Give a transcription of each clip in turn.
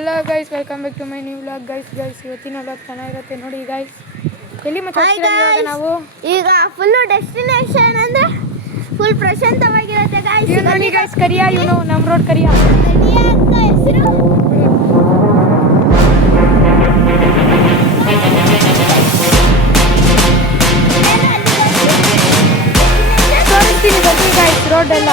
Hello guys, welcome back to my new vlog. Guys ಇವತ್ತಿನ vlog ಚೆನ್ನಾಗಿರುತ್ತೆ ನೋಡಿ guys. ಎಲ್ಲಿ ಮಾತಾಡ್ತಿರೋದು ನಾವು ಈಗ ಫುಲ್ ಡೆಸ್ಟಿನೇಷನ್ ಅಂದ್ರೆ ಫುಲ್ ಪ್ರಶಾಂತವಾಗಿರುತ್ತೆ ಗೈಸ್. ನೋಡಿ ಗೈಸ್, ಕರಿಯಾ ಇವನು ನಮ್ಮ ರೋಡ್ ಕರಿಯಾ. ಅಂತ ಹೆಸರು ತೋರಿಸ್ತೀನಿ ಬನ್ನಿ ಗೈಸ್ ರೋಡ್ ಎಲ್ಲ.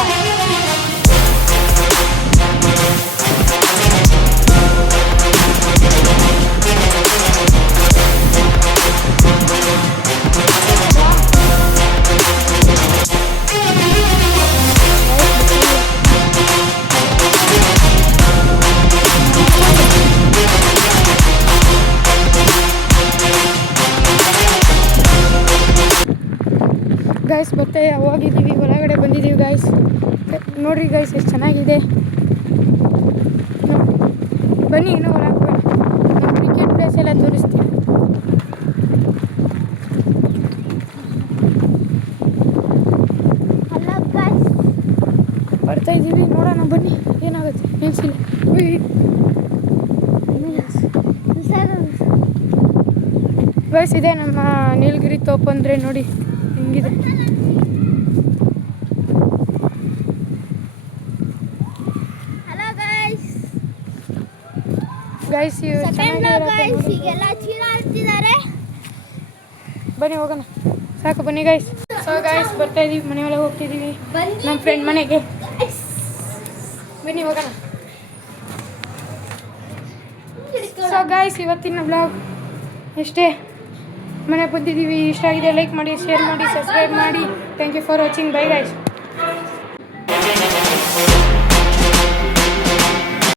ಗೈಸ್ ಮತ್ತೆ ಹೋಗಿದ್ದೀವಿ, ಒಳಗಡೆ ಬಂದಿದ್ದೀವಿ ಗೈಸ್. ನೋಡ್ರಿ ಗೈಸ್ ಎಷ್ಟು ಚೆನ್ನಾಗಿದೆ. ಬನ್ನಿ ಇನ್ನೂ ಒಳಗೆ ನಮ್ಮ ಕ್ರಿಕೆಟ್ ಪ್ಲೇಸ್ ಎಲ್ಲ ತೋರಿಸ್ತೀನಿ. ಬರ್ತಾ ಇದ್ದೀವಿ, ನೋಡೋಣ ಬನ್ನಿ ಏನಾಗುತ್ತೆ. ನಿಲ್ಸಿಲ್ಲ ಗೈಸ್, ಇದೆ ನಮ್ಮ ನೀಲಗಿರಿ ತೋಪು ಅಂದರೆ ನೋಡಿ ಹೆಂಗಿದೆ. ಗೈಸ್ ಈಗೆಲ್ಲ ಚೀಲ ಹಾಕ್ತಿದ್ದಾರೆ. ಬನ್ನಿ ಹೋಗೋಣ, ಸಾಕು ಬನ್ನಿ ಗೈಸ್. ಸೊ ಗೈಸ್ ಬರ್ತಾ ಇದೀವಿ, ಮನೆ ಒಳಗೆ ಹೋಗ್ತಿದ್ದೀವಿ ನಮ್ಮ ಫ್ರೆಂಡ್ ಮನೆಗೆ. ಬನ್ನಿ ಹೋಗೋಣ. ಸೊ ಗೈಸ್ ಇವತ್ತಿನ ಬ್ಲಾಗ್ ಇಷ್ಟೇ. ಮನೆಗೆ ಬಂದಿದ್ದೀವಿ. ಇಷ್ಟ ಆಗಿದೆ ಲೈಕ್ ಮಾಡಿ, ಶೇರ್ ಮಾಡಿ, ಸಬ್ಸ್ಕ್ರೈಬ್ ಮಾಡಿ. Thank you for watching. Bye guys.